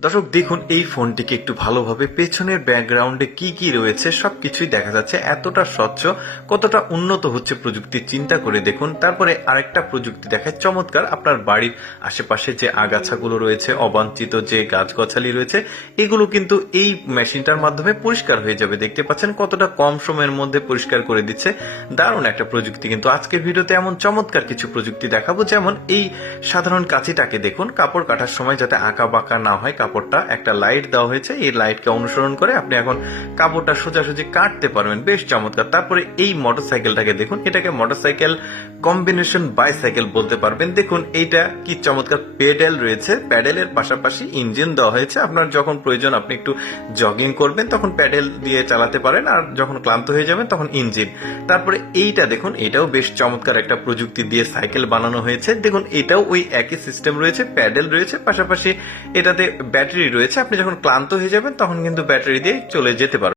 দর্শক দেখুন এই ফোনটিকে একটু ভালোভাবে পেছনের ব্যাকগ্রাউন্ডে কি কি রয়েছে সবকিছুই দেখা যাচ্ছে। এতটা স্বচ্ছ, কতটা উন্নত হচ্ছে প্রযুক্তি চিন্তা করে দেখুন। তারপরে আরেকটা প্রযুক্তি দেখায় চমৎকার, আপনার বাড়ির আশেপাশে যে আগাছাগুলো রয়েছে, অবাঞ্ছিত যে গাছগাছালি রয়েছে, এগুলো কিন্তু এই মেশিনটার মাধ্যমে পরিষ্কার হয়ে যাবে। দেখতে পাচ্ছেন কতটা কম সময়ের মধ্যে পরিষ্কার করে দিচ্ছে। দারুণ একটা প্রযুক্তি। কিন্তু আজকের ভিডিওতে এমন চমৎকার কিছু প্রযুক্তি দেখাবো, যেমন এই সাধারণ কাঁচিটাকে দেখুন, কাপড় কাটার সময় যাতে আঁকা বাঁকা না হয়, কাপড়টা একটা লাইট দেওয়া হয়েছে, এই লাইটকে অনুসরণ করে আপনি এখন কাপড়টা সোজাসুজি কাটতে পারবেন। বেশ চমৎকার। তারপরে এই মোটরসাইকেলটাকে দেখুন, এটাকে মোটরসাইকেল কম্বিনেশন বাইসাইকেল বলতে পারবেন। দেখুন এইটা কি চমৎকার, পেডেল রয়েছে, প্যাডেলের পাশাপাশি ইঞ্জিন দেওয়া হয়েছে। আপনার যখন প্রয়োজন আপনি একটু জগিং করবেন তখন প্যাডেল দিয়ে চালাতে পারেন, আর যখন ক্লান্ত হয়ে যাবেন তখন ইঞ্জিন। তারপরে এইটা দেখুন, এটাও বেশ চমৎকার একটা প্রযুক্তি দিয়ে সাইকেল বানানো হয়েছে। দেখুন এটাও ওই একই সিস্টেম রয়েছে, প্যাডেল রয়েছে, পাশাপাশি এটাতে ব্যাটারি রয়েছে। আপনি যখন ক্লান্ত হয়ে যাবেন তখন কিন্তু ব্যাটারি দিয়ে চলে যেতে পারবেন।